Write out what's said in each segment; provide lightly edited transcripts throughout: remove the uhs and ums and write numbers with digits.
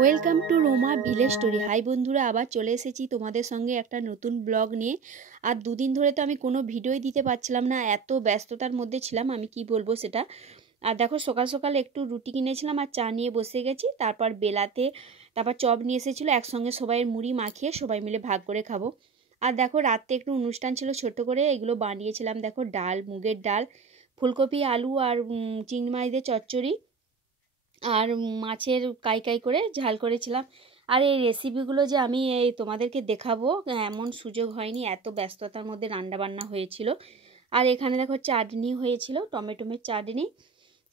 Welcome to Roma village story. Hi বন্ধুরা, আবার চলে এসেছি তোমাদের সঙ্গে একটা নতুন ব্লগ নিয়ে। আর দুদিন ধরে তো আমি কোনো ভিডিওই দিতে পারছিলাম না, এত ব্যস্ততার মধ্যে ছিলাম, আমি কি বলবো সেটা। আর দেখো, সকাল সকাল একটু রুটি কিনেছিলাম আর চা নিয়ে বসে গেছি। তারপর বেলাতে তারপর চপ নিয়ে এসেছিলো, একসঙ্গে সবাইয়ের মুড়ি মাখিয়ে সবাই মিলে ভাগ করে খাবো। আর দেখো, রাতে একটু অনুষ্ঠান ছিল ছোট করে, এগুলো বানিয়েছিলাম। দেখো, ডাল, মুগের ডাল, ফুলকপি, আলু আর চিংড়ি মাছ দিয়ে চচ্চড়ি, আর মাছের কাই করে ঝাল করেছিলাম। আর এই রেসিপিগুলো যে আমি এই তোমাদেরকে দেখাবো এমন সুযোগ হয়নি, এত ব্যস্ততার মধ্যে রান্নাবান্না হয়েছিল। আর এখানে দেখো চাটনি হয়েছিল, টমেটোমের চাটনি,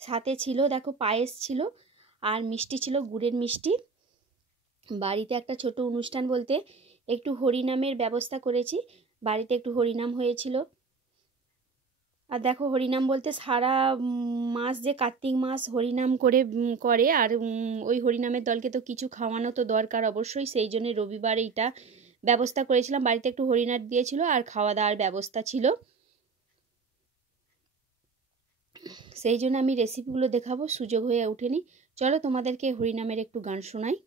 সাথে ছিল দেখো পায়েস ছিল, আর মিষ্টি ছিল, গুড়ের মিষ্টি। বাড়িতে একটা ছোট অনুষ্ঠান বলতে একটু হরিনামের ব্যবস্থা করেছি, বাড়িতে একটু হরিনাম হয়েছিল। আর দেখো, হরিনাম বলতে সারা মাস যে কার্তিক মাস হরিনাম করে আর ওই হরিনামের দলকে তো কিছু খাওয়ানো তো দরকার অবশ্যই, সেই জন্য রবিবার এইটা ব্যবস্থা করেছিলাম। বাড়িতে একটু হরিনাম দিয়েছিল আর খাওয়া দাওয়ার ব্যবস্থা ছিল, সেই জন্য আমি রেসিপিগুলো দেখাবো, সুযোগ হয়ে ওঠেনি। চলো তোমাদেরকে হরিনামের একটু গান শোনাই।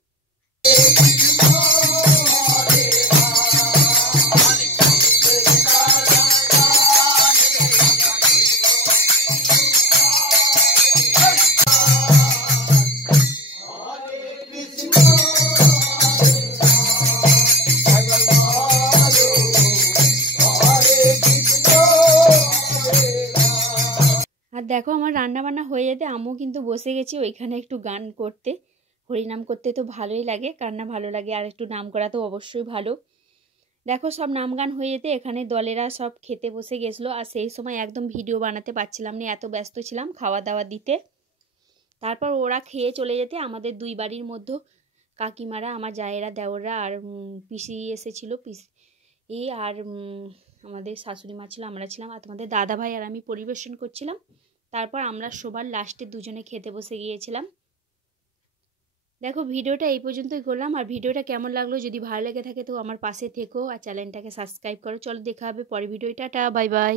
আর দেখো, আমার রান্না বান্না হয়ে যেতে আমিও কিন্তু বসে গেছি ওইখানে একটু গান করতে। হরিনাম করতে তো ভালোই লাগে, কার না ভালো লাগে, আর একটু নাম করা তো অবশ্যই ভালো। দেখো, সব নাম গান হয়ে যেতে এখানে দলেরা সব খেতে বসে গেছিলো, আর সেই সময় একদম ভিডিও বানাতে পারছিলাম না, এত ব্যস্ত ছিলাম খাওয়া দাওয়া দিতে। তারপর ওরা খেয়ে চলে যেতে আমাদের দুই বাড়ির মধ্যে কাকিমারা, আমার জায়েরা, দেওররা আর পিসি এসেছিলো, পিসি আর আমাদের শাশুড়ি মা ছিল, আমরা ছিলাম, আর তোমাদের দাদা ভাই আর আমি পরিবেশন করছিলাম। তারপর আমরা সবার লাস্টে দুজনে খেতে বসে গিয়েছিলাম। দেখো, ভিডিওটা এই পর্যন্তই করলাম। আর ভিডিওটা কেমন লাগলো, যদি ভালো লেগে থাকে তো আমার পাশে থেকো আর চ্যানেলটাকে সাবস্ক্রাইব করো। চলো, দেখা হবে পরের ভিডিওটা। Tata, bye bye.